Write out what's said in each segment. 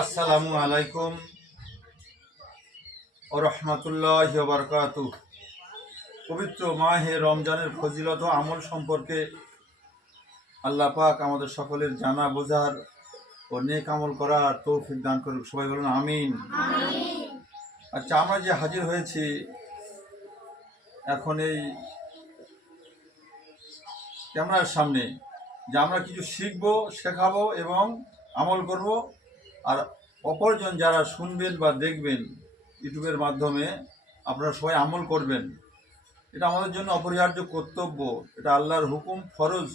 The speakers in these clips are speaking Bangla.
আসসালামু আলাইকুম ও রহমতুল্লাহি ওয়া বারাকাতুহু। পবিত্র মাহে রমজানের ফজিলত ও আমল সম্পর্কে আল্লাহ পাক আমাদের সকলের জানা বোঝার ও নেক আমল করার তৌফিক দান করুক। সবাই বলুন আমিন। আচ্ছা, আমরা যে হাজির হয়েছি এখন এই ক্যামেরার সামনে, যে আমরা কিছু শিখবো, শেখাবো এবং আমল করব, আর অপরজন যারা শুনবেন বা দেখবেন ইউটিউবের মাধ্যমে আপনারা সবাই আমল করবেন। এটা আমাদের জন্য অপরিহার্য কর্তব্য, এটা আল্লাহর হুকুম, ফরজ।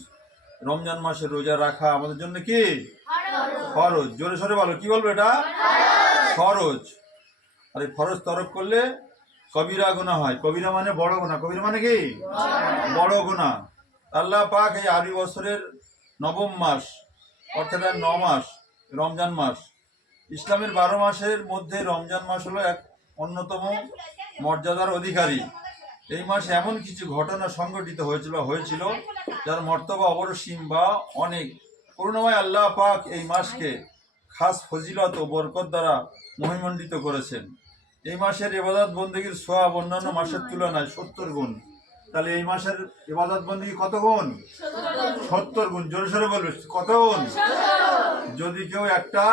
রমজান মাসে রোজা রাখা আমাদের জন্য কি ফরজ। জোরে সরে বলো, কি বলবো? এটা ফরজ। আর এই ফরজ তরক করলে কবিরা গুনাহ হয়। কবিরা মানে বড় গুনাহ। কবিরা মানে কি? বড় গুনাহ। আল্লাহ পাক এই আরবি বছরের নবম মাস, অর্থাৎ 9 মাস রমজান মাস। ইসলামের 12 মাসের মধ্যে রমজান মাস হলো এক অন্যতম মর্যাদার অধিকারী। এই মাসে এমন কিছু ঘটনা সংঘটিত হয়েছিল যার মর্তবা অপরিসীম বা অনেক। করুণাময় আল্লাহ পাক এই মাসকে খাস ফজিলত ও বরকত দ্বারা মহিমণ্ডিত করেছেন। এই মাসের ইবাদত বন্দেগীর সওয়াব অন্যান্য মাসের তুলনায় 70 গুণ। তাহলে এই মাসের ইবাদত বন্দেগী কত গুণ? 70 গুণ। জোরে সরে বলবে, কত গুণ? যদি কেউ একটা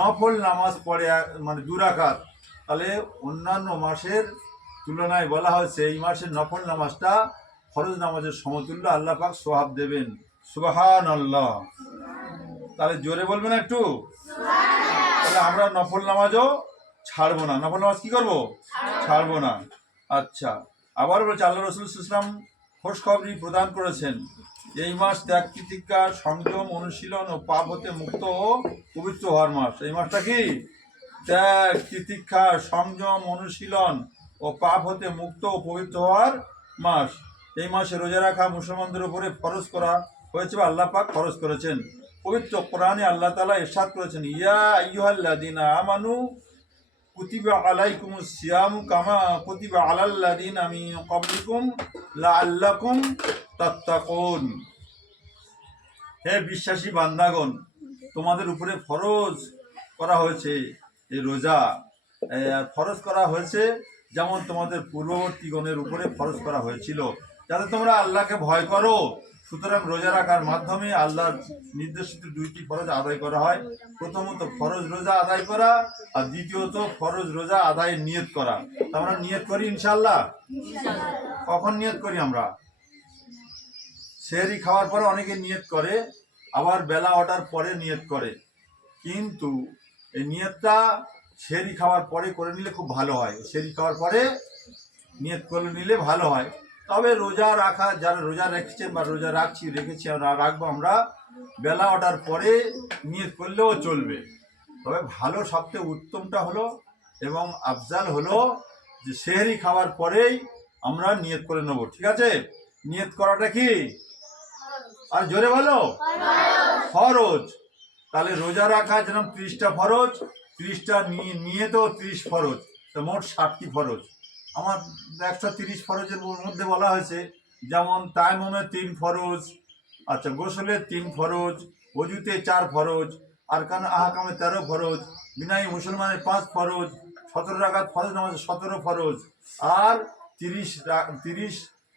নফল নামাজ পড়ে, মানে 2 রাকাত, তাহলে অন্যান্য মাসের তুলনায় বলা হয়েছে এই মাসের নফল নামাজটা ফরজ নামাজের সমতুল্য আল্লাহ পাক সওয়াব দেবেন। সুবহানাল্লাহ। তাহলে জোরে বলবেন একটু। তাহলে আমরা নফল নামাজও ছাড়বো না। নফল নামাজ কি করবো? ছাড়বো না। আচ্ছা, আবার বলছে আল্লাহ রাসূল সাল্লাল্লাহু আলাইহি ওয়াসাল্লাম খোশখবরি প্রদান করেছেন, এই মাস ত্যাগ তিতিক্ষা, সংযম, অনুশীলন ও পাপ হতে মুক্ত ও পবিত্র হওয়ার মাস। এই মাসটা কি? ত্যাগ তিতিক্ষা, সংযম, অনুশীলন ও পাপ হতে মুক্ত ও পবিত্র হওয়ার মাস। এই মাসে রোজা রাখা মুসলমানদের উপরে ফরজ করা হয়েছে বা আল্লাহ পাক ফরজ করেছেন। পবিত্র কোরআনে আল্লাহ তাআলা ইরশাদ করেছেন, ইয়া আইয়ুহাল্লাযীনা আমানু কুতিবা আলাইকুমুস সিয়ামু কামা কুতিবা আলাল্লাযীনা মিন ক্বাবলিকুম লাআল্লাকুম তাত্তাকুন। হে বিশ্বাসী বান্দাগণ, তোমাদের উপরে ফরজ করা হয়েছে এই রোজা। ফরজ করা হয়েছে যেমন তোমাদের পূর্ববর্তীগণের উপরে ফরজ করা হয়েছিল, যাতে তোমরা আল্লাহকে ভয় করো। সুতরাং রোজা রাখার মাধ্যমে আল্লাহর নির্দেশিত 2টি ফরজ আদায় করা হয়। প্রথমত ফরজ রোজা আদায় করা, আর দ্বিতীয়ত ফরজ রোজা আদায়ের নিয়ত করা। আমরা নিয়ত করি ইনশাআল্লাহ। কখন নিয়ত করি? আমরা সেহরি খাওয়ার পরে অনেকে নিয়ত করে, আবার বেলা ওঠার পরে নিয়ত করে। কিন্তু এই নিয়তটা সেহরি খাওয়ার পরে করে নিলে খুব ভালো হয়। সেহরি খাওয়ার পরে নিয়ত করে নিলে ভালো হয়। তবে রোজা রাখা, যারা রোজা রেখেছেন বা রোজা রেখেছি রাখবো, আমরা বেলা ওঠার পরে নিয়ত করলেও চলবে। তবে ভালো, সবচেয়ে উত্তমটা হলো এবং আফজাল হলো যে সেহরি খাওয়ার পরেই আমরা নিয়ত করে নেব। ঠিক আছে? নিয়ত করাটা কি? আর জোরে বলো, ফরজ। তাহলে রোজা রাখা যেরকম 30টা ফরজ, 30টা নিয়তেও 30 ফরজ, তো মোট 60টি ফরজ। আমার 130 ফরজের মধ্যে বলা হয়েছে, যেমন তায়াম্মুমে 3 ফরজ, আচ্ছা গোসলে 3 ফরজ, ওযুতে 4 ফরজ, আরকান আহকামে 13 ফরজ, বিনায়ী মুসলমানের 5 ফরজ, 17 রাকাত ফরজ নামাজে 17 ফরজ, আর 30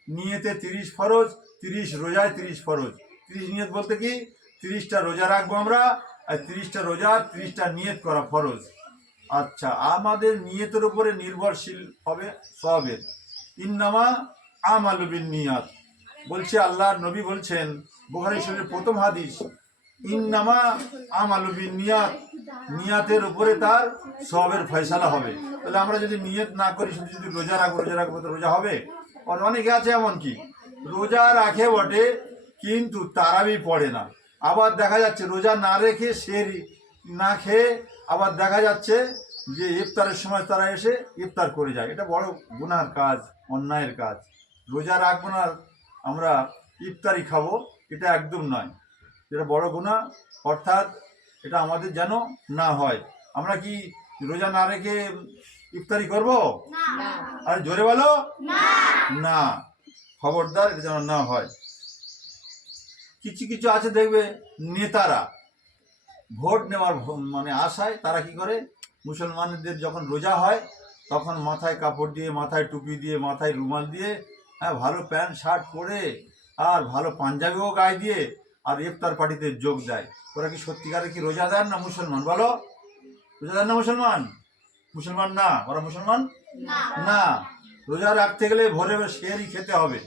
নিয়তে 30 ফরজ, 30 রোজায় 30 ফরজ। 30 নিয়ত বলতে কি? 30টা রোজা রাখবো আমরা, আর 30টা রোজা, 30টা নিয়ত করা ফরজ। আচ্ছা, আমাদের নিয়তের উপরে নির্ভরশীল হবে সওয়াবের। ইন্নামা আমালু বিন্নিয়াত বলছে আল্লাহর নবী বলছেন, বুখারী শরীফের প্রথম হাদিস, ইন্নামা আমালু বিন্নিয়াত, নিয়াতের উপরে তার সওয়াবের ফয়সালা হবে। তাহলে আমরা যদি নিয়ত না করি, শুধু যদি রোজা রাখবো তো রোজা হবে? আর অনেকে আছে এমন কি রোজা রাখে বটে, কিন্তু তারাবি পড়ে না। আবার দেখা যাচ্ছে রোজা না রেখে, সেহরি না খেয়ে, আবার দেখা যাচ্ছে যে ইফতারের সময় তারা এসে ইফতার করে যায়। এটা বড় গুনার কাজ, অন্যায়ের কাজ। রোজা রাখবো না, আমরা ইফতারি খাবো, এটা একদম নয়। এটা বড় গুনাহ। অর্থাৎ এটা আমাদের যেন না হয়। আমরা কি রোজা না রেখে ইফতারি করব? আর জোরে বলো, না। খবরদার, এটা যেন না হয়। কিছু কিছু আছে দেখবে নেতারা, ভোট নেওয়ার মানে আশায় তারা কি করে, মুসলমানদের যখন রোজা হয় তখন মাথায় কাপড় দিয়ে, মাথায় টুপি দিয়ে, মাথায় রুমাল দিয়ে, হ্যাঁ, ভালো প্যান্ট শার্ট পরে আর ভালো পাঞ্জাবিও গায়ে দিয়ে আর ইফতার পার্টিতে যোগ দেয়। ওরা কি সত্যিকারে কি রোজাদার না মুসলমান? বলো, রোজাদার না মুসলমান? মুসলমান না, ওরা মুসলমান না। রোজা রাখতে গেলে ভোরে সেহরি খেতে হবে,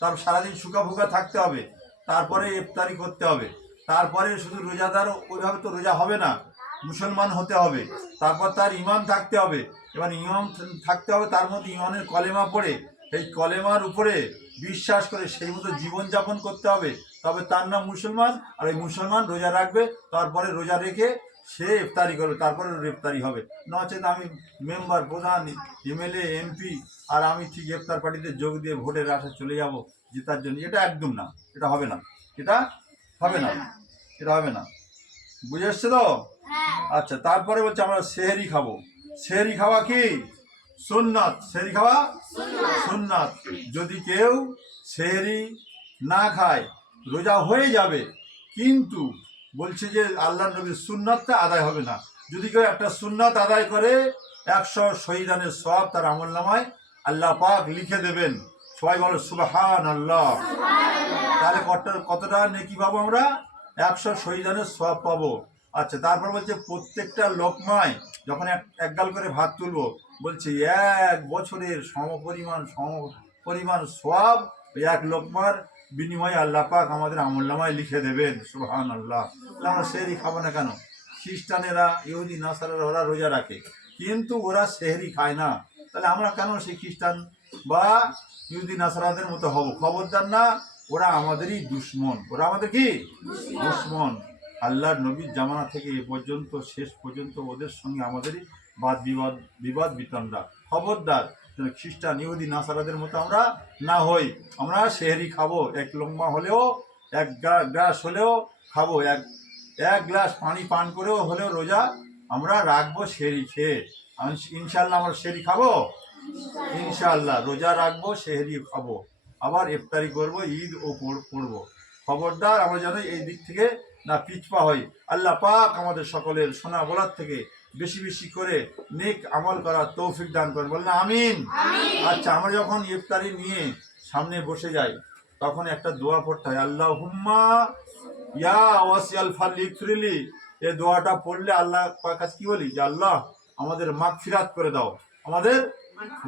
তার সারাদিন শুকা ফুকা থাকতে হবে, তারপরে ইফতারি করতে হবে, তারপরে শুধু রোজাদার ওইভাবে তো রোজা হবে না, মুসলমান হতে হবে, তারপর তার ইমান থাকতে হবে। এবার ইমান থাকতে হবে, তার মধ্যে ইমানের কলেমা পড়ে এই কলেমার উপরে বিশ্বাস করে সেই মতো জীবনযাপন করতে হবে, তবে তার নাম মুসলমান। আর এই মুসলমান রোজা রাখবে, তারপরে রোজা রেখে সে ইফতারি করবে, তারপরে ইফতারি হবে। নচেত আমি মেম্বার, প্রধান, এমএলএ, এমপি আর আমি ঠিক ইফতার পার্টিতে যোগ দিয়ে ভোটের আশায় চলে যাব জেতার জন্য, এটা একদম না, এটা হবে না, এটা হবে না, এটা হবে না। বুঝে এসছে তো? আচ্ছা, তারপরে বলছে আমরা সেহরি খাবো। সেহরি খাওয়া কি সুন্নাত, সেহরি খাওয়া সুন্নাত। যদি কেউ সেহরি না খায় রোজা হয়ে যাবে, কিন্তু বলছে যে আল্লাহ নবীর সুন্নাতটা আদায় হবে না। যদি কেউ একটা সুন্নাত আদায় করে 100 শহীদানের সওয়াব তার আমলনামায় আল্লাহ পাক লিখে দেবেন। সবাই বলো সুবহানাল্লাহ। তাহলে কতটা নেকি পাবো আমরা? 100 শহীদানের সওয়াব পাবো। আচ্ছা, তারপর বলছে প্রত্যেকটা লোকমায় যখন এক গাল করে ভাত তুলবো, বলছে 1 বছরের সমপরিমাণ সওয়াব ওই এক লোকমার বিনিময়ে আল্লাহ পাক আমাদের আমলনামায় লিখে দেবেন। সুবহানাল্লাহ। আমরা সেহরি খাবো না কেন? খ্রিস্টানেরা, ইহুদি, নাসারারা ওরা রোজা রাখে, কিন্তু ওরা সেহরি খায় না। তাহলে আমরা কেন সেই খ্রিস্টান বা ইহুদি নাসারাদের মতো হব? খবরদার না, ওরা আমাদেরই দুশ্মন। ওরা আমাদের কি দুশ্মন? আল্লাহর নবীর জামানা থেকে এ পর্যন্ত, শেষ পর্যন্ত ওদের সঙ্গে আমাদেরই বিবাদ বিতণ্ডা। খবরদার খ্রিস্টান, ইহুদি, নাসারাদের মতো আমরা না হই। আমরা সেহরি খাবো, এক লম্বা হলেও, এক গ্লাস হলেও খাবো, এক গ্লাস পানি পান করেও হলেও রোজা আমরা রাখবো সেহরি খেয়ে। ইনশাল্লাহ আমরা সেহরি খাবো, ইনশাল্লাহ রোজা রাখবো, সেহরি খাবো, আবার ইফতারি করব, ঈদ ও পড়বো। খবরদার আমরা যেন এই দিক থেকে না পিছপা হই। আল্লাহ পাক আমাদের সকলের শোনা বলার থেকে বেশি বেশি করে নেক আমল করার তৌফিক দান করেন, বললেন আমিন। আচ্ছা, আমরা যখন ইফতারি নিয়ে সামনে বসে যাই তখন একটা দোয়া পড়তে হয়, আল্লাহুম্মা ইয়া ওয়াসিয়াল ফালিকফিরলি। এই দোয়াটা পড়লে আল্লাহ কাছে কি বলি, যে আল্লাহ আমাদের মাগফিরাত করে দাও, আমাদের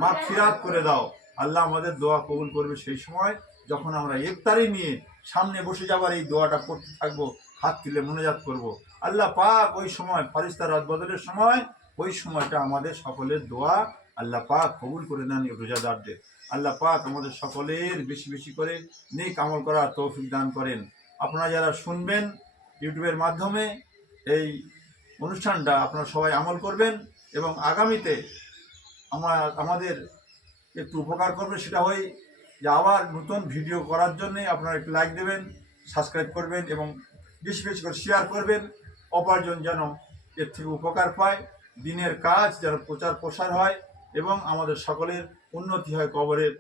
মাগফিরাত করে দাও। আল্লাহ আমাদের দোয়া কবুল করবে সেই সময় যখন আমরা ইফতারি নিয়ে সামনে বসে যাবার এই দোয়াটা করতে থাকবো, হাত তুলে মোনাজাত করব। আল্লাহ পাক ওই সময় ফারিস্তা রাত বদলের সময়, ওই সময়টা আমাদের সকলের দোয়া আল্লাহ পাক কবুল করে নেন রোজাদারদের। আল্লাহ পাক আমাদের সকলের বেশি বেশি করে নেক আমল করার তৌফিক দান করেন। আপনারা যারা শুনবেন ইউটিউবের মাধ্যমে এই অনুষ্ঠানটা, আপনারা সবাই আমল করবেন এবং আগামীতে আমাদের একটু উপকার করবে। সেটা হয় যে আবার নতুন ভিডিও করার জন্যে আপনারা একটু লাইক দেবেন, সাবস্ক্রাইব করবেন এবং বেশি বেশি করে শেয়ার করবেন। অপরজন যেন এর থেকে উপকার পায়, দিনের কাজ যেন প্রচার প্রসার হয় এবং আমাদের সকলের উন্নতি হয়, কবরের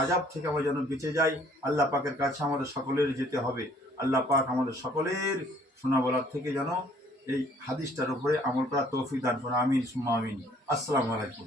আযাব থেকে আমরা যেন বেঁচে যাই। আল্লাহ পাকের কাছে আমাদের সকলের যেতে হবে। আল্লাহ পাক আমাদের সকলের শোনা বলার থেকে যেন এই হাদিসটার উপরে আমল করার তৌফিক দান করেন। আমিন সুম্মা আমিন। আসসালামু আলাইকুম।